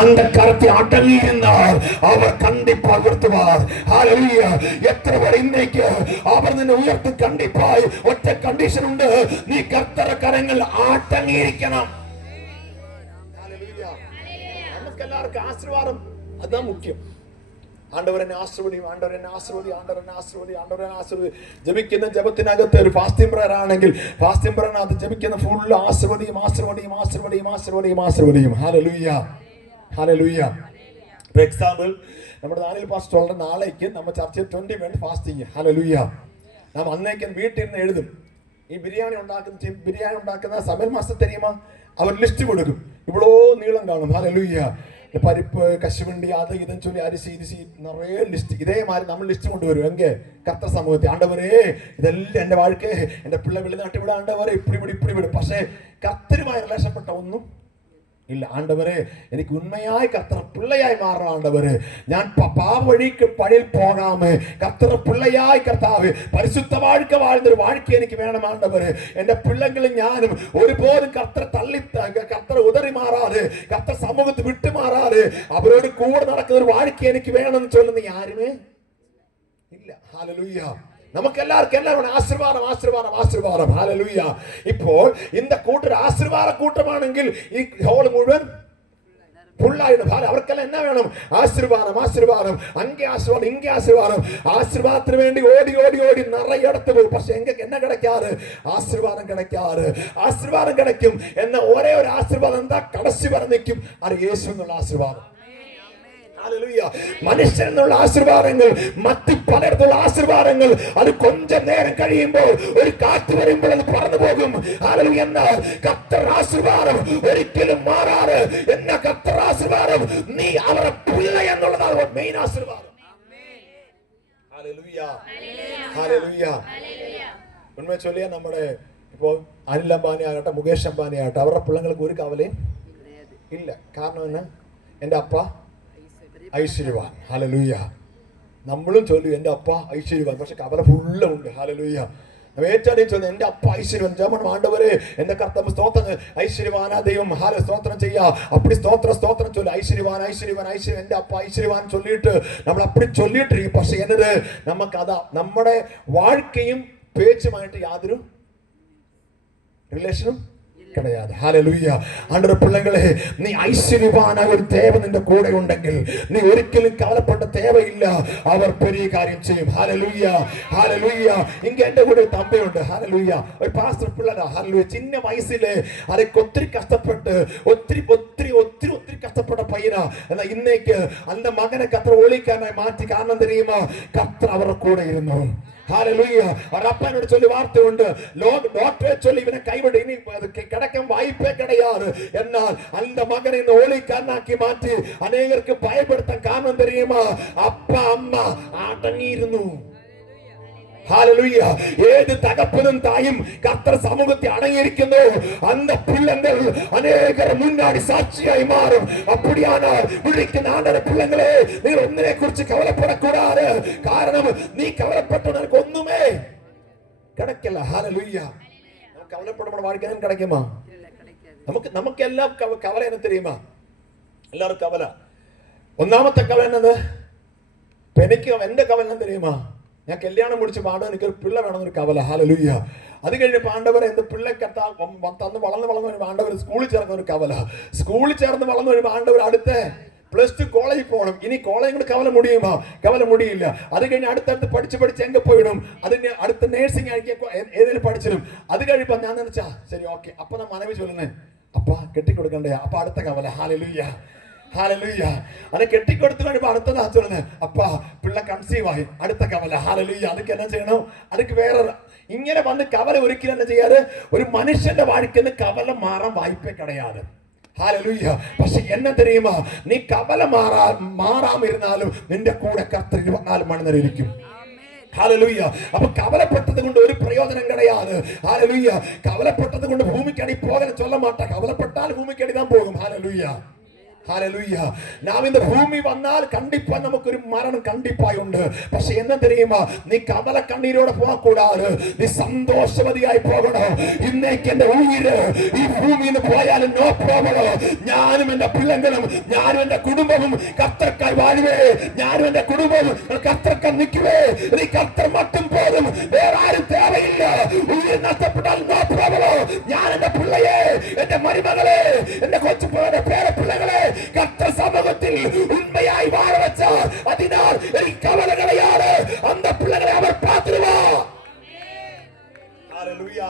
அந்த கருத்தை அடங்கியிருந்தால் அவர் கண்டிப்பாக உயர்த்துவார். ஹல்லேலூயா. எத்தனை பேர் இன்னைக்கு அவர் നിന്നെ ഉയർത്തി കണ്ടിപ്പായി ഒറ്റ കണ്ടീഷൻ ഉണ്ട്, നീ കർത്തര കരങ്ങൾ അടങ്ങിയിരിക്കണം. ഹല്ലേലൂയ. നമുക്ക് എല്ലാവർക്കും ആശീർവാദം അതാ മുഖ്യം. ആണ്ടവരെന്നെ ആശീർവദിക്കും, ആണ്ടവരെന്നെ ആശീർവദിക്കും, ആണ്ടവരെന്നെ ആശീർവദിക്കും, ആണ്ടവരെന്നെ ആശീർവദിക്കും. ജപിക്കുന്ന ജപത്തിനകത്ത് ഒരു ഫാസ്റ്റിംഗ് പ്രയർ ആണെങ്കിൽ ഫാസ്റ്റിംഗ് പ്രയറിനകത്ത് ജപിക്കുന്ന ഫുള്ള് ആശീർവദിക്കും, ആശീർവദിക്കും, ആശീർവദിക്കും, ആശീർവദിക്കും, ആശീർവദിക്കും. Hallelujah, hallelujah. ഫോർ എക്സാമ്പിൾ, നമ്മുടെ നാലിൽ പാസ്റ്റർ വളരെ നാളേക്ക് നമ്മൾ ചർച്ചയിൽ 20 മിനിറ്റ് ഫാസ്റ്റിംഗ്. ഹല്ലേലൂയ. നാം അന്നേക്ക് വീട്ടിൽ നിന്ന് എഴുതും. ഈ ബിരിയാണി ഉണ്ടാക്കുന്ന സമൽ മാസം തരുമോ അവർ ലിസ്റ്റ് കൊടുക്കും. ഇവളോ നീളം കാണും. ഹല്ലേലൂയ. പരിപ്പ്, കശുവണ്ടി, അത് ഇതും ചൊല്ലി അരിശി നിറയെ ലിസ്റ്റ്. ഇതേമാതിരി നമ്മൾ ലിസ്റ്റ് കൊണ്ടുവരും എങ്കിൽ കർത്തർ സമൂഹത്തിൽ. ആണ്ടവരേ ഇതെല്ലാം എൻ്റെ വാഴ്ക്കേ, എൻ്റെ പിള്ളേ വെളിനാട്ടി ഇവിടെ ആണ്ടവരെ ഇപ്പിടി വിടും. പക്ഷേ കർത്തരുമായി റിലേഷൻപ്പെട്ട ഒന്നും ഇല്ല. ആണ്ടവരെ എനിക്ക് ഉണ്മയായി കർത്തർ പിള്ളയായി മാറണം. ആണ്ടവര് ഞാൻ പാവഴിക്ക് പഴിയിൽ പോകാമേ, കർത്തർ പിള്ളയായി കർത്താവ് പരിശുദ്ധ വാഴ്ക്ക വാഴുന്നൊരു വാഴ്ക്ക എനിക്ക് വേണം. ആണ്ടവര് എൻ്റെ പിള്ളകളും ഞാനും ഒരുപോലും കർത്തർ കർത്തർ ഉതറി മാറാതെ, കർത്തർ സമൂഹത്തിൽ വിട്ടുമാറാതെ അവരോട് കൂടെ നടക്കുന്ന ഒരു വാഴ്ക്ക എനിക്ക് വേണമെന്ന് ചൊല്ലുന്ന ആരുമേ ഇല്ല. ഹല്ലേലൂയ. നമുക്കെല്ലാവർക്കും എല്ലാം ആശീർവാദം, ആശീർവാദം, ആശീർവാദം. ഹല്ലേലൂയ. ഇപ്പോൾ இந்த കൂട്ടർ ആശീർവാദ കൂട്ടമാണെങ്കിൽ ഈ ഹോൾ മുഴുവൻ ഫുള്ളായിട്ട് അവർക്കെല്ലാം എന്നാ വേണം? ആശീർവാദം, ആശീർവാദം, അങ്ങേ ആശീർവാദം, ഇങ്ങേ ആശീർവാദം. ആശീർവാദത്തിന് വേണ്ടി ഓടി ഓടി ഓടി നിറയെടുത്ത് പോകും. പക്ഷെ എങ്ങൾക്ക് എന്നാ കിടക്കാറ്? ആശീർവാദം കിടക്കാറ്. ആശീർവാദം കിടക്കും എന്ന ഒരേ ഒരു ആശീർവാദം എന്താ? കടശി പറഞ്ഞിരിക്കും. അത് യേശു എന്നുള്ള ആശീർവാദം. മനുഷ്യൻ എന്നുള്ള ആശീർവാദങ്ങൾ, മറ്റ് പലയിടത്തുള്ള ആശീർവാദങ്ങൾ അത് കൊഞ്ചം നേരം കഴിയുമ്പോൾ ഒരു കാറ്റ് വരുമ്പോൾ അത് പറന്നു പോകും. എന്നാൽ കർത്തർ ആശീർവാദം ഒരിക്കലും മാറാറ്. എന്നാ കർത്തർ ആശീർവാദം? നീ അവരുടെ പിള്ള എന്നുള്ളതാണ് മെയിൻ ആശീർവാദം. ഉണ്മ ചൊല്ലിയ നമ്മുടെ ഇപ്പോ അനിൽ അംബാനി ആകട്ടെ, മുകേഷ് അംബാനി ആകട്ടെ, അവരുടെ പിള്ളങ്ങൾക്ക് ഒരു കവലയും ഇല്ല. കാരണം എന്നാ? എൻ്റെ അപ്പ ഐശ്വര്യവാൻ. ഹല്ലേലൂയ. നമ്മളും ചൊല്ലും എൻ്റെ അപ്പ ഐശ്വര്യവാൻ, പക്ഷെ കവല ഫുള്ളുണ്ട്. ഹല്ലേലൂയ. ഏറ്റവും ചൊല്ലുന്നത് എൻ്റെ അപ്പ ഐശ്വര്യവാൻ. ജമണം ആണ്ടവരെ എൻ്റെ കർത്താവ് സ്തോത്രം, ഐശ്വര്യവാനാ ദൈവം. സ്തോത്രം ചെയ്യാ. അപ്പടി സ്തോത്രം ചൊല്ലു. ഐശ്വര്യവാൻ, ഐശ്വര്യവാൻ, ഐശ്വര്യം. എൻ്റെ അപ്പ ഐശ്വര്യവാൻ ചൊല്ലിയിട്ട് നമ്മൾ അപ്പടി ചൊല്ലിയിട്ടിരിക്കും. പക്ഷെ എന്നത് നമുക്കതാ നമ്മുടെ വാഴ്ക്കയും പേച്ചുമായിട്ട് യാതൊരു റിലേഷനും கிடையாது. ஹல்லேலூயா. ஆண்டவரே பிள்ளைகளே, நீ ஐஸ்வரியவான ஒரு தேவன் നിന്റെ കൂടെ ഉണ്ടെങ്കിൽ നീ ഒരിക്കലും കവലപ്പെട്ട தேவையில்லை. அவர் பெரிய காரியம் செய்யும். ஹல்லேலூயா, ஹல்லேலൂயா. இங்க എന്റെ കൂടെ തമ്പയുണ്ട്. ഹല്ലേലൂയ. ഒരു പാസ്റ്റർ പിള്ളേരാ. ഹല്ലേലൂയ. ചിന്ന വയസ്സിലെ അതൊക്കെ ഒത്തിരി കഷ്ടപ്പെട്ട് ഒത്തിരി കഷ്ടപ്പെട്ട പയ്യനാ. എന്നാൽ ഇന്നേക്ക് അന്ന മകനെ കർത്തർ ഒളിക്കാനായി മാറ്റി. കാരണം தெரியுமா? കർത്തർ അവരുടെ കൂടെ ഇരുന്നു. ഹല്ലേലൂയ. അപ്പനോട് ചൊല്ലി വാർത്തയുണ്ട്, ഡോക്ടറെ ചൊല്ലി ഇവനെ കൈവിട്, ഇനി കിടക്കാൻ വായ്പേ കിടയാറ്. എന്നാൽ അന്റെ മകനെ ഇന്ന് ഓളിക്കാരനാക്കി മാറ്റി അനേകർക്ക് ഭയപ്പെടുത്താൻ കാരണം தெரியுமா? അപ്പ അമ്മ അടങ്ങിയിരുന്നു. ഹല്ലേലൂയ. ഏത് തകപ്പനും തായും കർത്തർ സമൂഹത്തിൽ അടങ്ങിയിരിക്കുന്നു. அந்த பிள்ளைகள் അനേകർ മുന്നാടി സാക്ഷിയായി മാറും. அப்படியானால் വിളിക്കുന്ന ആണ്ടവരെ പിള്ളങ്ങളെ, നിങ്ങൾ ഒന്നിനെ കുറിച്ച് കവലപ്പെടக்கூடாது. കാരണം നീ കവലപ്പെട്ട നിനക്ക് ഒന്നുമേ കിടക്കില്ല. ഹല്ലേലൂയ. നമുക്ക് കവലപ്പെടുമ്പോൾ വാഴിക്കാൻ കിടക്കുമോ? നമുക്കെല്ലാം കവല എന്ന് தெரியுமா? എല്ലാവരും കവല. ഒന്നാമത്തെ കവല എന്നത് എനിക്ക് എന്റെ കവല എന്ന് தெரியுமா? ഞാൻ കല്യാണം മുടിച്ച് പാടാൻ എനിക്കൊരു പിള്ള വേണമെന്നൊരു കവല. ഹല്ലേലൂയ. അത് കഴിഞ്ഞ് പാണ്ഡവർ എന്ത് പിള്ളേക്കത്താ തന്ന് വളർന്ന് പാണ്ഡവർ സ്കൂളിൽ ചേർന്ന ഒരു കവല. സ്കൂളിൽ ചേർന്ന് വളർന്നു ഒരു പാണ്ഡവർ അടുത്ത +2 കോളേജിൽ പോകണം. ഇനി കോളേജ് കൂടെ കവല മുടിയുമോ? കവല മുടിയില്ല. അത് കഴിഞ്ഞ് അടുത്തടുത്ത് പഠിച്ച് എങ്ക പോയിടും. അതിന് അടുത്ത നേഴ്സിംഗ് ആയിരിക്കും ഏതെങ്കിലും പഠിച്ചിടും. അത് കഴിയുമ്പോൾ ഞാൻ നിനച്ചാ ശരി ഓക്കെ. അപ്പൊ ഞാൻ മനവി ചൊല്ലുന്നേ, അപ്പ കെട്ടിക്കൊടുക്കണ്ടേ? അപ്പൊ അടുത്ത കവല. Hallelujah, hallelujah. അത് കെട്ടിക്കൊടുത്തു കഴിയുമ്പോൾ അടുത്തതാ ചൊല്ലുന്നത്, അപ്പ പിള്ള കൺസീവ് ആയി. അടുത്ത കവല. ഹല്ലേലൂയ. അതൊക്കെ എന്നാ ചെയ്യണം? അതൊക്കെ വേറെ ഇങ്ങനെ വന്ന് കവല ഒരിക്കലും എന്നാ ചെയ്യാറ്? ഒരു മനുഷ്യന്റെ വാഴിക്കുന്ന കവല മാറാൻ വായ്പേ കിടയാറ്. ഹല്ലേലൂയ. പക്ഷെ എന്നെ தெரியுமா? നീ കവല മാറാമിരുന്നാലും നിന്റെ കൂടെ കർത്തർ 24 മണി നേരം ഇരിക്കും. ഹല്ലേലൂയ. അപ്പൊ കവലപ്പെട്ടത് കൊണ്ട് ഒരു പ്രയോജനം കിടയാതെ. ഹല്ലേലൂയ. കവലപ്പെട്ടത് കൊണ്ട് ഭൂമിക്കടി പോകാൻ ചൊല്ല മാട്ട. കവലപ്പെട്ടാൽ ഭൂമിക്കടി താൻ പോകും. ഹല്ലേലൂയ. ഹല്ലേലൂയ. നാം இந்த ഭൂമി വന്നാൽ കണ്ടിപ്പാ നമുക്കൊരു മരണം കണ്ടിപ്പായി ഉണ്ട്. പക്ഷെ എന്താ தெரியுமா, നീ കമല കണ്ണീരോടെ പോകக்கூடாது, നീ സന്തോഷവതിയായി പോകണം. ഇന്നേക്ക് എന്റെ ഉയിര് ഈ ഭൂമിയിൽ നിന്ന് പോയാലും നോ പ്രോബ്ലം. ഞാനും എന്റെ പിള്ളങ്ങളും ഞാനും എന്റെ കുടുംബവും കർത്തർക്കായി വാഴുവേ. ഞാനും എന്റെ കുടുംബവും കർത്തർക്കായി നിൽക്കുവേ. നീ കർത്തർ மட்டும் പോതും, വേറെ ആരും தேவையில்லை. ഉയിർ നഷ്ടപ്പെട്ടാൽ നോ പ്രോബ്ലം. ഞാൻ എന്റെ പിള്ളയെ, എന്റെ മരുമകളെ, എന്റെ കൊച്ചുപിള്ളയുടെ പേരപ്പിള്ളകളെ കർത്തർ സമൂഹത്തിൽ ഉണ്മയായി വാഴ വെച്ചാൽ അതിനാൽ എനിക്ക് കവല கிடையாது. அந்த பிள்ளைகளை அவர் பார்த்துருவா. ஹalleluya.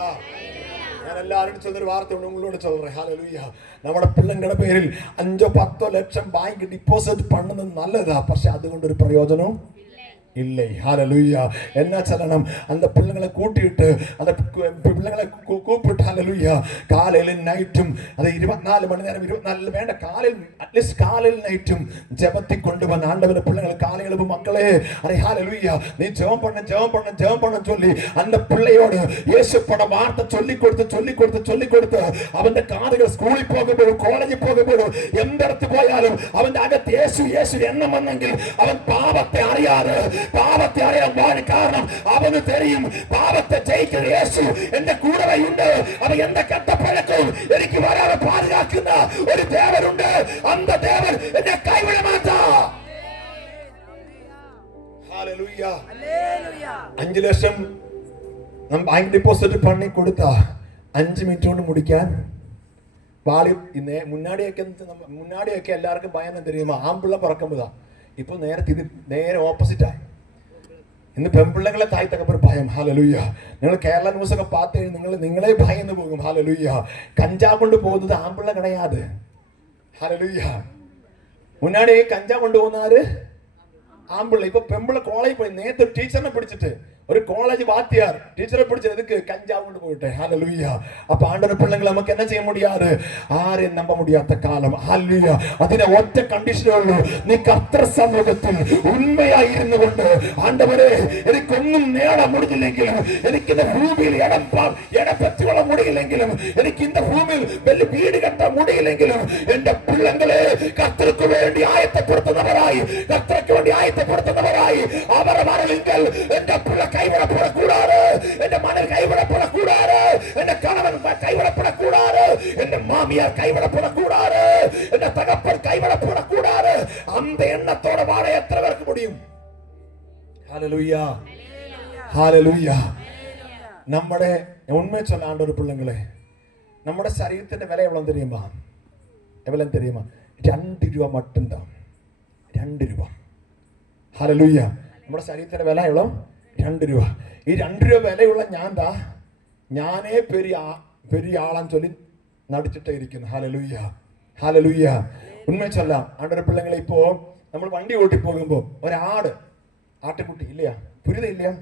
ഞാൻ എല്ലാവരും ചൊല്ലൊരു വാർത്തയുണ്ട്, ഉങ്ങളോട് ചൊല്ലുறேன். ഹല്ലേലൂയ. നമ്മുടെ പിള്ളങ്ങളുടെ പേരിൽ 5-10 ലക്ഷം ബാങ്ക് ഡിപ്പോസിറ്റ് പണ്ണുന്നത് നല്ലതാ, പക്ഷെ അതുകൊണ്ടൊരു പ്രയോജനവും இல்லை. ஹalleluya. என்ன சொல்லணும், அந்த பிள்ளைகளை கூட்டிட்டு அந்த பிள்ளைகளை கூப்பிட்டு ஹalleluya காலையில நைட்டும் அது 24 மணி நேரம் 24 வேണ്ട காலையில் அட்லீஸ்ட் காலையில் நைட்டும் ஜெபத்தை கொண்டு வந்த ஆண்டவரே பிள்ளைகளை காலை எழுப்பு மக்களே. அரே ஹalleluya, நீ ஜெபம் பண்ண சொல்லி அந்த பிள்ளையோடு இயேசுவோட வார்த்தை சொல்லி கொடுத்து അവന്റെ കാതുകൾ സ്കൂളിൽ പോകുമ്പോഴും കോളേജിൽ പോകുമ്പോഴും എന്തിടത്ത് പോയാലും അവന്റെ അകത്ത് യേശു എണ്ണം വന്നെങ്കിൽ അവൻ പാപത്തെ അറിയാതെ വാഴ. കാരണം അവന് തെരിയും പാപത്തെ ജയിക്കുന്ന യേശു എന്റെ കൂടെയുണ്ട്. അവൻ എന്റെ കെട്ടപ്പഴക്കവും എനിക്ക് വരാതെ പാതുകാക്കുന്ന ഒരു ദേവനുണ്ട്. அந்த தேவன் എന്നെ കൈവിട മാറ്റാ. ഹല്ലേലൂയ. 5 ലക്ഷം നമ്മൾ ബാങ്ക് ഡിപ്പോസിറ്റ് പണി കൊടുത്താ 5 മിനിറ്റ് കൊണ്ട് മുടിക്കാൻ പാളി. മുന്നാടിയൊക്കെ എല്ലാവർക്കും ഭയം தெரியுமா, ആമ്പിള്ള പറക്കുമ്പോഴാ. ഇപ്പൊ നേരെ ഓപ്പോസിറ്റായി. ഇന്ന് പെൺപിള്ളകളെ തായ് തകപ്പർ ഭയം. ഹല്ലേലൂയ. നിങ്ങൾ കേരള ന്യൂസൊക്കെ പാത്ത് നിങ്ങളെ ഭയന്ന് പോകും. ഹല്ലേലൂയ. കഞ്ചാവ് കൊണ്ട് പോകുന്നത് ആമ്പിള്ള കിടയാത്. ഹല്ലേലൂയ. മുന്നാടി കഞ്ചാവ് കൊണ്ടുപോകുന്നാര് ആമ്പിള്ള. ഇപ്പൊ പെമ്പിള്ള കോളേജിൽ പോയി നേരത്തെ ടീച്ചറിനെ പിടിച്ചിട്ട് ഒരു കോളേജ് വാത്തിയാർ ടീച്ചറെ പിടിച്ചത് എதுக்கு கஞ்சாவு கொண்டு போயிட்டு. ஹalleluya. அப்ப ஆண்டவர் பிள்ளைகளை நமக்கு என்ன செய்ய முடியாது, ആരെയും നம்ப முடியாத കാലം. ഹല്ലേലൂയ. അതിനെ ഒറ്റ കണ്ടീഷനേ ഉള്ളൂ, നീ കർത്തർ സമൂഹത്തിൽ ഉണ്മയായി ഇരുന്നുകൊണ്ട് ആണ്ടവരെ എനിക്കൊന്നും നേടാൻ முடியലെങ്കിലും, എനിക്ക് இந்த ഭൂമിയിൽ ഇടപെറ്റുകൊള്ള முடியലെങ്കിലും, എനിക്ക് இந்த ഭൂമിയിൽ വലിയ വീട് കെട്ടാൻ முடியലെങ്കിലും എന്റെ പിള്ളങ്ങളെ കർത്തർക്ക് വേണ്ടി ആയത്തപ്പെടുത്തുന്നവരായി അവരെ വരവെങ്കിൽ എന്റെ പിള്ള கைவிடப்படக்கூடாது. என் மனைவி கைவிடப்படக்கூடாது. என் கணவன் கைவிடப்படக்கூடாது. என் மாமியார் கைவிடப்படக்கூடாது. என் தகப்பன் கைவிடப்படக்கூடாது. அந்த எண்ணத்தோட வாழ எத்தனை பேருக்கு முடியும்? ஹalleluya. ஹalleluya. നമ്മുടെ ഉണ്മയെ ചൊല്ല ആണ്ടൊരു പിള്ളങ്ങളെ, നമ്മുടെ ശരീരത്തിന്റെ വില എவ்வளவு தெரியுமா? എவ்வளவு தெரியுமா? 2 രൂപ மட்டும்தான். 2 രൂപ. ഹല്ലേലൂയ. നമ്മുടെ ശരീരത്തിന്റെ വില എவ்வளவு? 2 രൂപ. ഈ 2 രൂപ വിലയുള്ള ഞാനേ പെരിയ ആളാൻ ചൊല്ലി നടിച്ചിട്ടേ ഇരിക്കുന്നു. ഹല്ലേലൂയ. ഹല്ലേലൂയ. ഉണ്മ ചൊല്ലാം ആണ്ടൊരു പിള്ളങ്ങളെ. ഇപ്പോ നമ്മൾ വണ്ടി ഓട്ടി പോകുമ്പോ ആട്ടുകുട്ടി ഇല്ലയാ, പുരിത ഇല്ലയാ,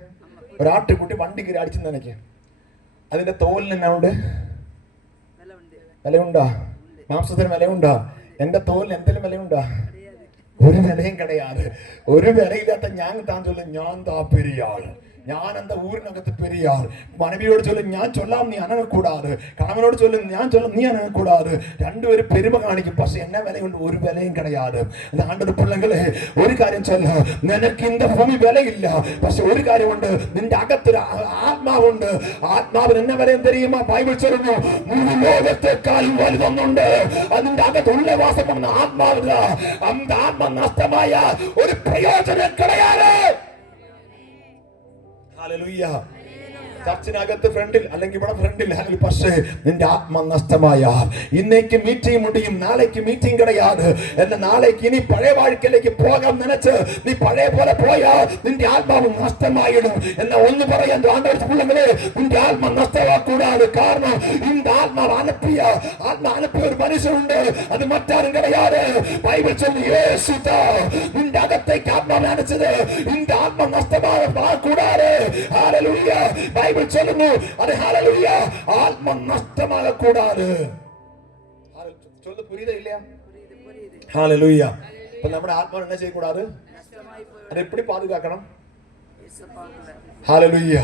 ഒരാട്ടുകുട്ടി വണ്ടി കയറി അടിച്ചു നനയ്ക്ക്. അതിന്റെ തോലിന് എന്നാ ഉണ്ട്? വിലയുണ്ടാ? മാംസത്തിന് വിലയുണ്ടാ? എന്റെ തോലിന് എന്തെങ്കിലും വിലയുണ്ടാ? ഒരു വിലയും കിടയാതെ. ഒരു വിലയില്ലാത്ത ഞാൻ താൻ ചൊല്ലും, ഞാൻ താ പെരിയ ആള്, ഞാൻ എന്താ ഊരിനകത്ത് പെരിയ ആൾ. മனைவிയോട് ചൊല്ലും, ഞാൻ ചൊല്ലാം നീ അനങ്ങക്കൂടാതെ. കണവനോട് ചൊല്ലും, ഞാൻ ചൊല്ലാം നീ അനങ്ങക്കൂടാതെ. രണ്ടുപേരും പെരുമ കാണിക്കും, പക്ഷെ എന്നെ വിലയുണ്ട്, ഒരു വിലയും കിടയാതെ. ആണ്ടൊരു പിള്ളങ്ങളെ, ഒരു കാര്യം ചൊല്ല, നിനക്ക് இந்த ഭൂമി വിലയില്ല, പക്ഷെ ഒരു കാര്യമുണ്ട്, നിന്റെ അകത്തൊരു ആത്മാവുണ്ട്. ആത്മാവിന് എന്നെ വിലയും தெரியுமா? ബൈബിൾ ചൊല്ലുന്നു, മുഴു ലോകത്തെക്കാളും വലുതൊന്നുണ്ട്, അതിന്റെ അകത്ത് ഉള്ളവാസം വന്ന ആത്മാവില്ല. அந்த ആത്മ നഷ്ടമായ ഒരു പ്രയോജനം കിടയാതെ. ഹല്ലേലൂയ. ചർച്ചിനകത്ത് ഫ്രണ്ടിൽ അല്ലെങ്കിൽ ഇവിടെ ഫ്രണ്ടിൽ, പക്ഷേ നിന്റെ ആത്മ നഷ്ടമായാൽ ഇന്നേക്ക് മീറ്റിംഗ് മുടിയും, നാളേക്ക് മീറ്റിംഗ് കിടയാതെ. എന്നെ നാളേക്ക് ഇനി പഴയ വാഴ്ക്കയിലേക്ക് പോകാൻ നനച്ച് നീ പഴയ പോലെ പോയാൽ നിന്റെ ആത്മാവ് നഷ്ടമായിടും. എന്നെ ഒന്ന് പറയാൻ പിള്ളങ്ങളെ, നിന്റെ ആത്മ നഷ്ടമാക്കൂടാതെ. കാരണം இந்த ആത്മാവ് അനുപ്പിയ ഒരു മനുഷ്യനുണ്ട്, അത് മറ്റാരും കിടയാതെ. ബൈബിൾ ചൊല്ലി, യേശുതാ നിന്റെ അകത്തേക്ക് ആത്മാവ് നനച്ചത്. இந்த ആത്മ നഷ്ടമാകൂടാതെ. ഹല്ലേലൂയ. ബൈബിൾ ചൊല്ലുന്നു, അത് ഹല്ലേലൂയ, ആത്മ നഷ്ടമാകൂടാതെ. ചൊല്ല് പുരിയതയില്ല. ഹല്ലേലൂയ. അപ്പൊ നമ്മുടെ ആത്മാവ് എന്നാ ചെയ്യக்கூடாது? അത് എപ്പടി പാതുകാക്കണം? ഹല്ലേലൂയ.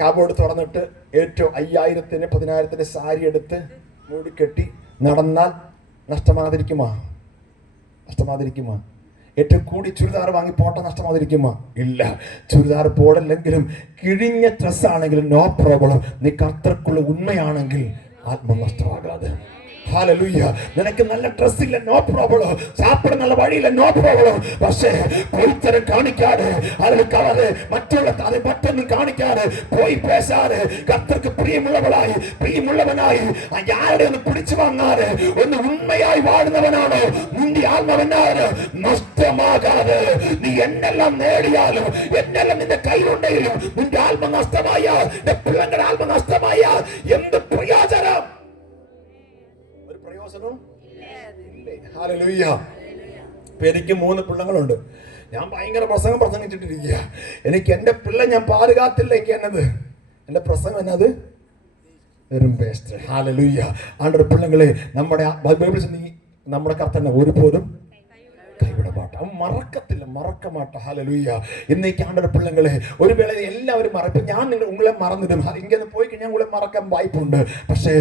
കാബോർഡ് തുറന്നിട്ട് ഏറ്റവും 5000-10,000 സാരി എടുത്ത് മൂടിക്കെട്ടി നടന്നാൽ നഷ്ടമാതിരിക്കുമോ? ഏറ്റവും കൂടി ചുരിദാർ വാങ്ങി പോട്ടെ, നഷ്ടമാതിരിക്കുമോ? ഇല്ല. ചുരിദാർ പോടല്ലെങ്കിലും കിഴിഞ്ഞ ഡ്രസ്സാണെങ്കിലും നോ പ്രോബ്ലം. നീ കർത്തർക്കുള്ള ഉണ്മയാണെങ്കിൽ ആത്മ നഷ്ടമാകാതെ. ഹല്ലേലൂയ. നിനക്ക് നല്ല ഡ്രസ് ഇല്ല, നോ പ്രോബ്ലം. സാപ്പിട നല്ല വഴിയില്ല, നോ പ്രോബ്ലം. പക്ഷേ പൊരുത്തരം കാണിക്കാതെ, അതിൽ കളറ് മറ്റൊന്നും കാണിക്കാതെ, പോയി പേശാതെ, കർത്തർക്ക് പ്രിയമുള്ളവനായി ആരുടെ ഒന്ന് പിടിച്ചു വാങ്ങാതെ ഒന്ന് ഉണ്മയായി വാഴുന്നവനാണോ നിന്റെ ആത്മാവെന്നാണ് നഷ്ടമാകാതെ. നീ എന്നെല്ലാം നേടിയാലും, എന്നെല്ലാം നിന്റെ കയ്യിലുണ്ടെങ്കിലും നിന്റെ ആത്മ നഷ്ടമായാൽ, നിന്റെ പിള്ളേരുടെ ആത്മ നഷ്ടമായാൽ എന്ത് പ്രയോജനം? എനിക്ക് 3 പിള്ളങ്ങളുണ്ട്. ഞാൻ ഭയങ്കര പ്രസംഗിച്ചിട്ടിരിക്കുക. എനിക്ക് എന്റെ പിള്ള ഞാൻ പാതുകാത്തില്ലെങ്കിൽ എന്നത് എന്റെ പ്രസംഗം എന്നത് വെറും വേസ്റ്റ്. ഹല്ലേലൂയ. ആണ്ടൊരു പിള്ളങ്ങളെ നമ്മുടെ നമ്മുടെ കർത്തനെ ഒരുപോലും കൈവിടമാട്ട, അവൻ മറക്കമാട്ട. ഹല്ലേലൂയ. ഇന്നേക്ക് ആണ്ടൊരു പിള്ളങ്ങളെ ഒരു വേള എല്ലാവരും മറക്കും. ഞാൻ നിങ്ങളെ മറന്നിടും. ഇങ്ങനെ പോയി കഴിഞ്ഞാൽ ഉങ്ങളെ മറക്കാൻ വായ്പുണ്ട്. പക്ഷേ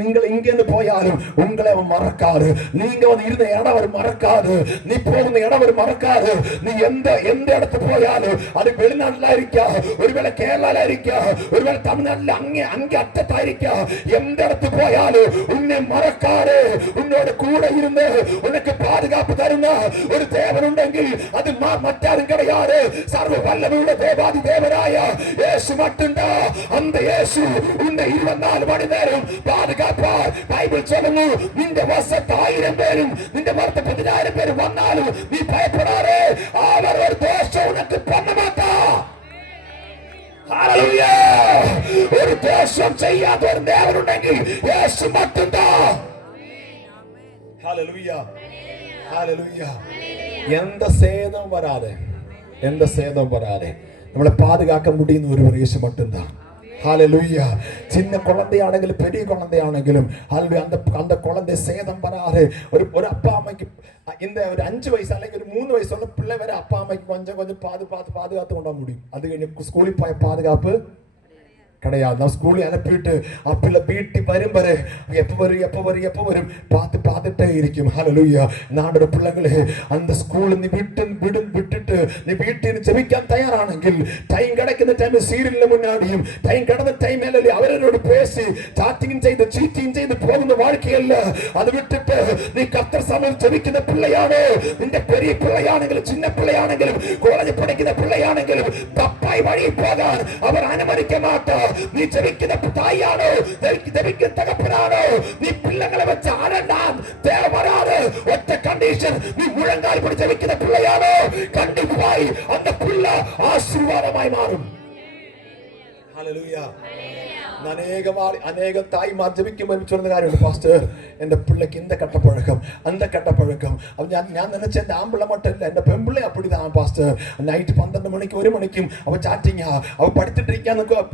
നിങ്ങൾ ഇങ്ങനെ പോയാലും ഉങ്ങളെ അവൻ മറക്കാറ്. നീങ്ക വന്ന് ഇരുന്ന ഇടം അവർ മറക്കാറ്. നീ പോകുന്ന ഇടം അവർ മറക്കാറ്. നീ എന്ത് ഇടത്ത് പോയാലും, അത് വെളിനാട്ടിലായിരിക്കാം, ഒരുവേള കേരളയിലായിരിക്കാം, ഒരുവേള തമിഴ്നാട്ടിലെ അങ്ങേ അറ്റത്തായിരിക്കാം, എന്തിടത്ത് പോയാലും ഉന്നെ മറക്കാറ്. ഉന്നോട് കൂടെ ഇരുന്ന് ഉനക്ക് പാതുകാപ്പ് തരുന്ന ഒരു ദേവനുണ്ടെങ്കിൽ അത് മറ്റാരും கிடையாது. സർവ്വ വല്ലഭയുടെ ദേവാദി ദേവനായ യേശു மட்டும்தா. அந்த യേശു ഉന്നെ 24 മണി നേരം പാതുകാപ്പാർ. ബൈബിൾ ചൊല്ലുന്നു, നിന്റെ വശത്ത് 1000 പേരും നിന്റെ പുറത്ത് 10000 പേരും വന്നാലും നീ ഭയപ്പെടാതെ. അവർ ഒരു ദോഷം ഉനക്ക് பண்ணமாட்டா. ഹല്ലേലൂയ. ഒരു ദോഷം ചെയ്യാത്ത ഒരു ദേവനുണ്ടെങ്കിൽ യേശു மட்டும்தா. ഹല്ലേലൂയ. ഹല്ലേലൂയ. എന്ത സേതം വരാതെ നമ്മളെ പാതുകാക്ക മുടിയുന്ന ഒരു യേശു மட்டும்தான். ஹல்லேலூய. சின்ன குழந்தையாണെങ്കിലും பெரிய குழந்தையாണെങ്കിലും ஹல்லேலூய. அந்த குழந்தை சேதம் வராது. ஒரு அப்பா அம்மைக்கு இந்த ஒரு 5 வயசு അല്ലെങ്കിൽ ഒരു 3 വയസ്സുള്ള പിള്ളേ വരെ அப்பா அம்மைக்கு கொஞ்சம் பாதுகாத்து கொണ്ട முடியும். அது കഴിഞ്ഞ് സ്കൂളിൽ പോയ പാതുകാപ്പ് கிடையாது. நான் ஸ்கூலில் அனுப்பிட்டு அப்பிள்ள வீட்டு வரும் வரை எப்போ வரும் பார்த்துட்டே இருக்கும். ஹல்லேலூயா. நாடோட பிள்ளைகளே, அந்த ஸ்கூலில் நீ விட்டுட்டு நீ வீட்டில் ஜெபிക്കാൻ தயாராണെങ്കിൽ டைம் கிடைக்கிற டைம் சீரியல்ல முன்னாடியும் டைம் கடந்த டைம் அவரோடு பேசி சாட்டிங் செய்து சீட்டிங் செய்து போகிற வாழ்க்கையல்ல. அது விட்டுட்டு நீ கர்த்தர் சமூகத்தில் ஜெபிக்கிற பிள்ளையானோ, இந்த பெரிய பிள்ளையாണെങ്കിലും சின்ன பிள்ளையாണെങ്കിലും കോളേജിൽ പഠിക്കുന്ന പിള്ളയാണെങ്കിലും തപ്പായി വഴി പോകാൻ അവർ അനുവദിക്ക മാട്ടാർ. നീ ജപിക്കുന്ന തായാണോ, ജപിക്കുന്ന തകപ്പനാണോ, നീ പിള്ളകളെ വെച്ച് ആടണ്ടാൻ ദേവരാണ്. ഒറ്റ കണ്ടീഷൻ, നീ മുഴങ്കാൽ പിടി ജപിക്കുന്ന പിള്ളയാണോ, കണ്ടിപ്പായി അന്ന പിള്ള ആശീർവാദമായി മാറും. ഹല്ലേലൂയ. അനേക തായ്മാർ ജപിക്കുമ്പോൾ ചൊല്ലുന്ന കാര്യമുണ്ട്, പാസ്റ്റർ എൻ്റെ പിള്ളക്ക് இந்த கட்டப்பழக்கம் அந்த கட்டப்பழக்கம். ഞാൻ நினைச்ச എൻ്റെ ആമ്പിള്ള மட்டும் இல்லை, എൻ്റെ പെമ്പിള്ളை அப்படிதான் பாஸ்டர். நைட்டு 12 மணிக்கு 1 மணிக்கும் அவ சாட்டிங்க, அவ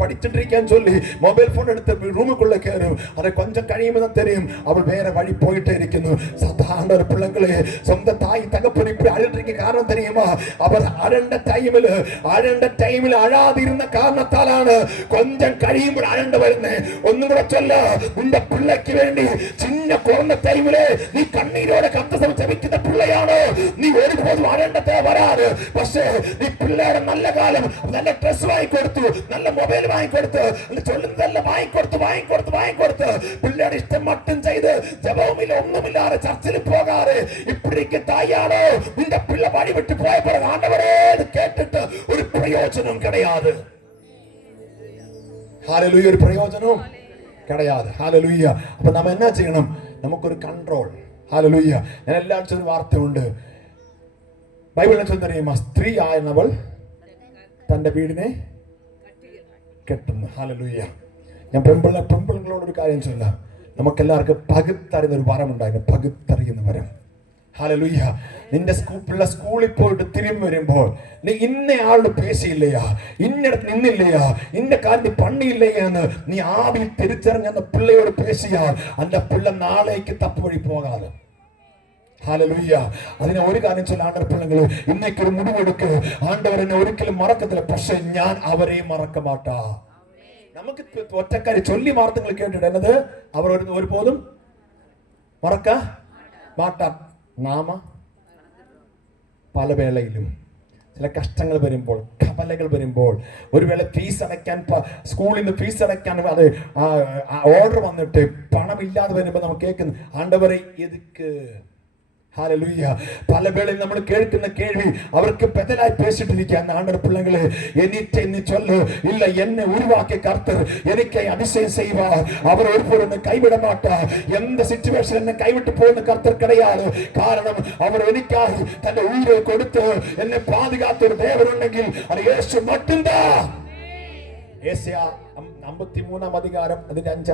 படிச்சுட்டு சொல்லி மொபைல் போன் எடுத்து ரூமுக்குள்ள கேறும். அதை கொஞ்சம் കഴിയുമ്പോൾ தான் தெரியும் அவள் வேற வழி போயிட்டே இരിക്കുന്നു. சாதாரண ஒரு பிள்ளைங்களே, சொந்த தாய் தகப்பன் இப்படி அழுதுறீங்க காரணம் தெரியுமா? அவர் அழண்ட டைமில் அழாதிருந்த காரணத்தாലാണ് கொஞ்சம் കഴിയുമ്പോൾ അഴണ്ട വരുന്നത്. ഒന്നും കൂടെ ചൊല്ല, നിന്റെ പിള്ളയ്ക്ക് വേണ്ടി ചിന്ന കുറഞ്ഞ ടൈമില് നീ കണ്ണീരോടെ കർത്തസം ജപിക്കുന്ന പിള്ളയാണോ, നീ ഒരുപോലും അഴണ്ടത്തെ വരാറ്. പക്ഷേ നീ പിള്ളേരെ നല്ല കാലം നല്ല ഡ്രസ് വാങ്ങിക്കൊടുത്തു, നല്ല മൊബൈൽ വാങ്ങിക്കൊടുത്ത്, ചൊല്ലുന്നതെല്ലാം വാങ്ങിക്കൊടുത്ത് പിള്ളേരുടെ ഇഷ്ടം മട്ടും ചെയ്ത് ജപവുമില്ല ഒന്നുമില്ലാതെ ചർച്ചിൽ പോകാറ്. ഇപ്പിടിക്ക് തായാണോ നിന്റെ പിള്ള വഴി വിട്ട് പോയപ്പോൾ ആണ്ടവരേ കേട്ടിട്ട് ഒരു പ്രയോജനം கிடையாது. ഹല്ലേലൂയ. ഒരു പ്രയോജനവും கிடையாது. ഹല്ലേലൂയ. അപ്പൊ നാം എന്നാ ചെയ്യണം? നമുക്കൊരു കൺട്രോൾ. ഹല്ലേലൂയ. ഞാൻ എല്ലാവരും ഒരു വാർത്തയുണ്ട് ബൈബിളിൽ ചൊല്ലുന്ന, സ്ത്രീ ആയവൾ തന്റെ വീടിനെ കെട്ടുന്നു. ഹല്ലേലൂയ. ഞാൻ പെൺപിള്ളങ്ങളോടൊരു കാര്യം ചൊല്ലാം, നമുക്കെല്ലാവർക്കും പകുത്തറിയുന്ന ഒരു വരം ഉണ്ടായിരുന്നു, പകുത്തറിയുന്ന വരം. ഹല്ലേലൂയ. നിന്റെ പിള്ള സ്കൂളിൽ പോയിട്ട് തിരിഞ്ഞു വരുമ്പോൾ നീ ഇന്നയാളോട് പേശിയില്ലയാ, ഇന്നിടത്ത് നിന്നില്ലയാ, ഇന്ന കാര്യം നീ പണിയില്ലയാ എന്ന് നീ ആവിൽ തിരിച്ചറിഞ്ഞ പിള്ളയോട് പേശിയാൽ അന്റെ പിള്ള നാളേക്ക് തപ്പുവഴി പോകാതെ. ഹല്ലേലൂയ. അതിനെ ഒരു കാര്യം ചൊല്ല, ആണ്ടവർ പിള്ളങ്ങൾ ഇന്നേക്കൊരു മുടിവെടുക്ക്, ആണ്ടവർ എന്നെ ഒരിക്കലും മറക്കത്തില്ല, പക്ഷെ ഞാൻ അവരെ മറക്ക മാട്ടാ. നമുക്ക് ഒറ്റക്കാരി ചൊല്ലി വാർത്തകൾ കേട്ടിട്ട് എന്നത് അവർ ഒരുപോലും മറക്ക മാട്ടാം. നാമ പല വേളയിലും ചില കഷ്ടങ്ങൾ വരുമ്പോൾ, കവലകൾ വരുമ്പോൾ, ഒരു വേള ഫീസ് അടയ്ക്കാൻ, സ്കൂളിൽ നിന്ന് ഫീസ് അടയ്ക്കാൻ അത് ഓർഡർ വന്നിട്ട് പണമില്ലാതെ വരുമ്പോൾ നമ്മൾ കേൾക്കുന്നു, ആണ്ടവരെ എതുക്ക്. ഹല്ലേലൂയ. പല വേളയിൽ നമ്മൾ കേൾക്കുന്ന കേൾവി അവർക്ക് ബദലായി പേശിട്ടിരിക്കുകയാണ്. ആണ്ടവരുടെ പിള്ളങ്ങളെ, എനിറ്റ് എന്ന് ചൊല്ലു. ഇല്ല, എന്നെ ഉരുവാക്കിയ കർത്തർ എനിക്ക് അതിശയം ചെയ്യുവാർ. അവർ ഒരിപ്പോഴും കൈവിട മാട്ടാ. എന്ത് സിറ്റുവേഷൻ എന്നെ കൈവിട്ട് പോകുന്ന കർത്തർ കിടയാണ്. കാരണം അവർ എനിക്കായി തന്റെ ഉയിരെ കൊടുത്ത് എന്നെ പാതുകാത്തൊരു ദേവനുണ്ടെങ്കിൽ അത് യേശു മട്ടുണ്ടാ. യേശയ്യ 53 അതിന്റെ 5